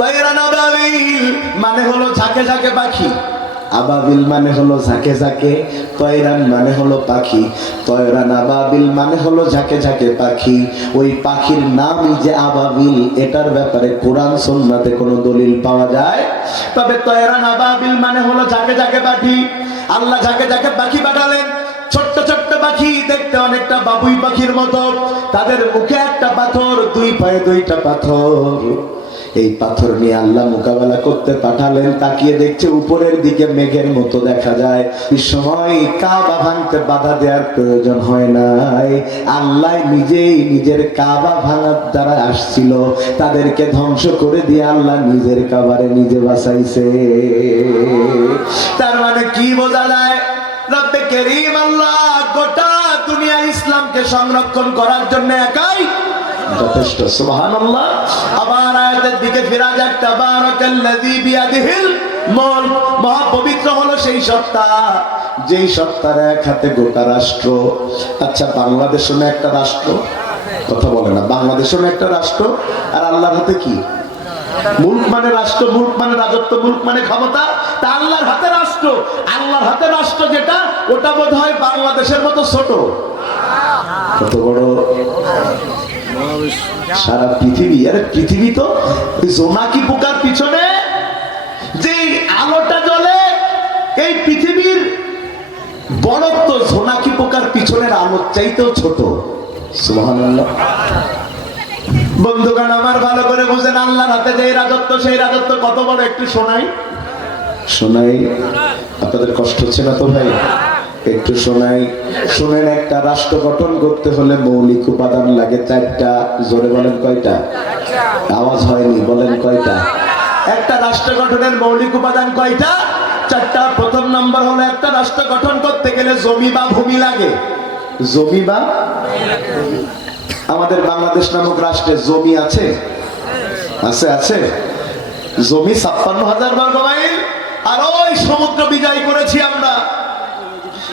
তায়রান আবাবিল মানে হলো ঝাঁকে ঝাঁকে পাখি, আবাবিল মানে হলো ঝাঁকে ঝাঁকে, তয়রান মানে হলো পাখি। তয়রান আবাবিল মানে হলো ঝাঁকে ঝাঁকে পাখি। ওই পাখির নামই যে আবাবিল, এটার ব্যাপারে কোরআন সুন্নাতে কোনো দলিল পাওয়া যায়? তবে তয়রান আবাবিল মানে হলো ঝাঁকে ঝাঁকে পাখি। আল্লাহ ঝাঁকে ঝাঁকে পাখি পাঠালেন। ছোট্ট ছোট্ট পাখি, দেখতে অনেকটা বাবুই পাখির মতো। তাদের মুখে একটা পাথর, দুই পায়ে দুইটা পাথর। এই পাথর নিয়ে আল্লাহ মোকাবেলা করতে পাঠালেন। তাকিয়ে দেখছে উপরের দিকে মেঘের মতো দেখা যায়। এই সময় কাবা ভাঙতে বাধা দেওয়ার প্রয়োজন হয় নাই। আল্লাহ নিজেই নিজের কাবা ভাঙার দ্বারা আসছিল, তাদেরকে ধ্বংস করে দিয়ে আল্লাহ নিজের কাবারে নিজে বাঁচাইছে। তার মানে কি বোঝা যায়? রব্বে করিম আল্লাহ গোটা দুনিয়া ইসলামকে সংরক্ষণ করার জন্য একাই যথেষ্ট। সুবহানাল্লাহ। আবার আয়াতের দিকে ফিরা যাক, তাবারাকাল্লাযী বিয়াদিহিল মুলক। মহা পবিত্র হলো সেই সত্তা, যেই সত্তার এক হাতে গোটা রাষ্ট্র। আচ্ছা, বাংলাদেশও না একটা রাষ্ট্র? কথা বলে না, বাংলাদেশও না একটা রাষ্ট্র? আর আল্লাহর হাতে কি? মুলক মানে রাষ্ট্র, মুলক মানে রাজত্ব, মুলক মানে ক্ষমতা। তা আল্লাহর হাতে রাষ্ট্র, আল্লাহর হাতে রাষ্ট্র যেটা, ওটা বোধ হয় বাংলাদেশের মতো ছোট। কত বড় সারা পৃথিবী! আরে পৃথিবী তো জোনাকি পোকার পিছনে যে আলোটা জ্বলে, এই পৃথিবীর বড়ত্ব জোনাকি পোকার পিছনের আলোর চাইতেও ছোট। সুবহানাল্লাহ। বন্ধুগণ আমার, ভালো করে বুঝেন, আল্লাহর হাতে যে রাজত্ব, সেই রাজত্ব কত বড় একটু শোনাই। শোনাই? আপনাদের কষ্ট হচ্ছে না তো ভাই? একটু শোনাই। শুনেন, একটা রাষ্ট্র গঠন করতে হলে মৌলিক উপাদান লাগে চারটা। জোরে বলেন কয়টা? আওয়াজ হয়নি, বলেন কয়টা? একটা রাষ্ট্র গঠনের মৌলিক উপাদান কয়টা? চারটা। প্রথম নাম্বার হলো, একটা রাষ্ট্র গঠন করতে গেলে জমি বা ভূমি লাগে। জমি বা আমাদের বাংলাদেশ নামক রাষ্ট্রে জমি আছে? আছে, আছে। জমি 56,000 বর্গ মাইল। আর ওই সমুদ্র বিজয় করেছি আমরা,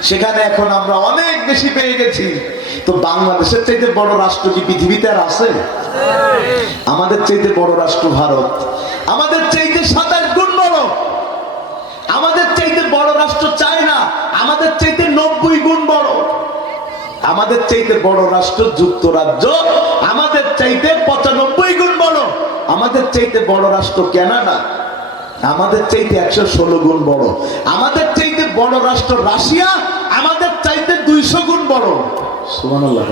সেখানে এখন আমরা অনেক বেশি পেয়ে গেছি। তো বাংলাদেশের চাইতে বড় রাষ্ট্র কি পৃথিবীতে আর আছে? আমাদের চাইতে বড় রাষ্ট্র ভারত, আমাদের চাইতে 27 গুণ বড়। আমাদের চাইতে বড় রাষ্ট্র চায়না, আমাদের চাইতে 90 গুণ বড়। আমাদের চাইতে বড় রাষ্ট্র যুক্তরাজ্য, আমাদের চাইতে 95 গুণ বড়। আমাদের চাইতে বড় রাষ্ট্র কানাডা, আমাদের চাইতে 116 গুণ বড়। আমাদের চাইতে বড় রাষ্ট্র রাশিয়া, আমাদের চাইতে 200 গুণ বড়। সুবহানাল্লাহ।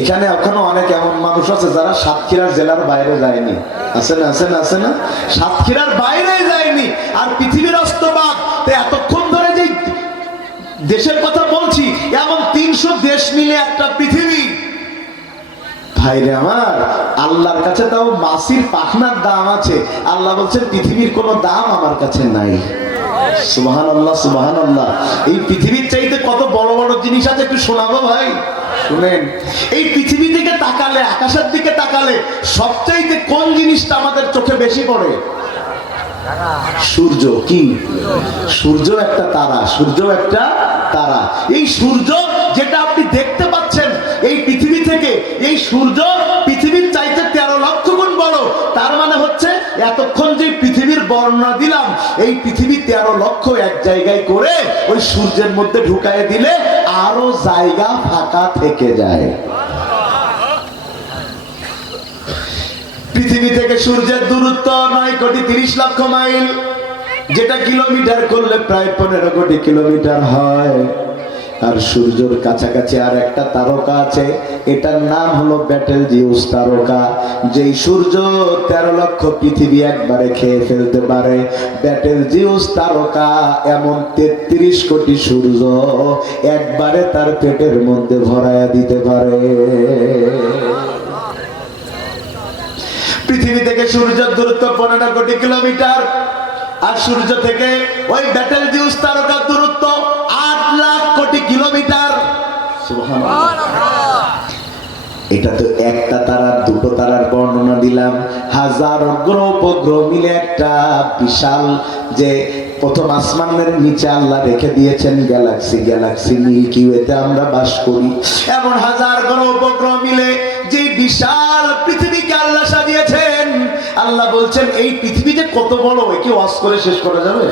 এখানে এখনো অনেক এমন মানুষ আছে যারা সাতক্ষীরা জেলার বাইরে যায়নি। আছে না? আছে না? আছে না? সাতক্ষীরার বাইরে যায়নি। আর পৃথিবীর অস্তবাদ। এতক্ষণ ধরে যে দেশের কথা বলছি, এমন 300 দেশ মিলে একটা পৃথিবী। ভাইরে আমার, আল্লাহর কাছে তাও মাছির পাখনার দাম আছে। আল্লাহ বলছেন পৃথিবীর কোনো দাম আমার কাছে নাই। সুবহানাল্লাহ, সুবহানাল্লাহ। এই পৃথিবীর চাইতে কত বড় বড় জিনিস আছে, একটু শোনাবো ভাই। শুনেন, এই পৃথিবী দিকে তাকালে, আকাশের দিকে তাকালে সবচাইতে কোন জিনিসটা আমাদের চোখে বেশি পড়ে? সূর্য। কি? সূর্য একটা তারা, সূর্য একটা তারা। এই সূর্য যেটা আপনি দেখতে পাচ্ছেন এই পৃথিবী থেকে, এই সূর্য পৃথিবীর চাইতে 13 লক্ষ গুণ বড়। তার মানে হচ্ছে এতক্ষণ যে পৃথিবীর বর্ণনা দিলাম, এই পৃথিবী 13 লক্ষ এক জায়গায় করে ওই সূর্যের মধ্যে ঢুকায় দিলে আরো জায়গা ফাঁকা থেকে যায়। পৃথিবী থেকে সূর্যের দূরত্ব 9,30,00,000 মাইল, যেটা কিলোমিটার করলে প্রায় 15 কোটি কিলোমিটার হয়। আর সূর্যের কাছাকাছি আর একটা তারকা আছে, এটার নাম হলো ব্যাটেলজিউস তারকা। যেই সূর্য 13 লক্ষ পৃথিবী একবারে খেয়ে ফেলতে পারে, ব্যাটেলজিউস তারকা এমন 33 কোটি সূর্য একবারে তার পেটের মধ্যে ভরায়া দিতে পারে। পৃথিবী থেকে সূর্যের দূরত্ব 15 কোটি কিলোমিটার, আর সূর্য থেকে ওই ব্যাটেলজিউস তারকার দূরত্ব 8 লাখ কোটি কিলোমিটার। সুবহানাল্লাহ। এটা তো একটা তারার, দুটো তারার বর্ণনা দিলাম। হাজারো গ্রহ উপগ্রহ মিলে একটা বিশাল, যে প্রথম আসমানের নিচে আল্লাহ রেখে দিয়েছেন গ্যালাক্সি, গ্যালাক্সি মিল্কি ওয়েতে আমরা বাস করি। এমন হাজার গ্রহ উপগ্রহ মিলে যে বিশাল পৃথিবীকে আল্লাহ সাজিয়েছেন। আল্লাহ বলছেন এই পৃথিবী যে কত বড়, একে ওয়াজ করে শেষ করা যাবে?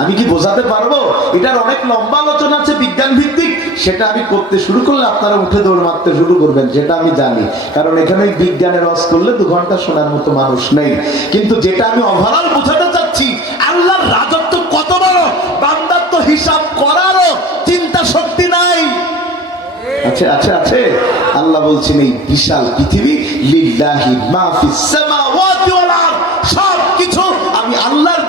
আমি কি বোঝাতে পারবো? এটার অনেক লম্বা আলোচনা আছে বিজ্ঞান ভিত্তিক, সেটা আমি করতে শুরু করলে আপনারা উঠে দৌড় মারতে শুরু করবেন, সেটা আমি জানি। কারণ এখানে বিজ্ঞানের ওয়াজ করলে 2 ঘন্টা শোনার মতো মানুষ নেই। কিন্তু যেটা আমি ওভারঅল বোঝাতে চাচ্ছি, আল্লাহর রাজত্ব কত বড়, বান্দার তো হিসাব করারও চিন্তা শক্তি নাই। আছে আছে আছে। আল্লাহ বলছেন এই বিশাল পৃথিবী লিল্লাহি মা ফিস সামাওয়াতি ওয়াল আরদ, সব কিছু আমি আল্লাহর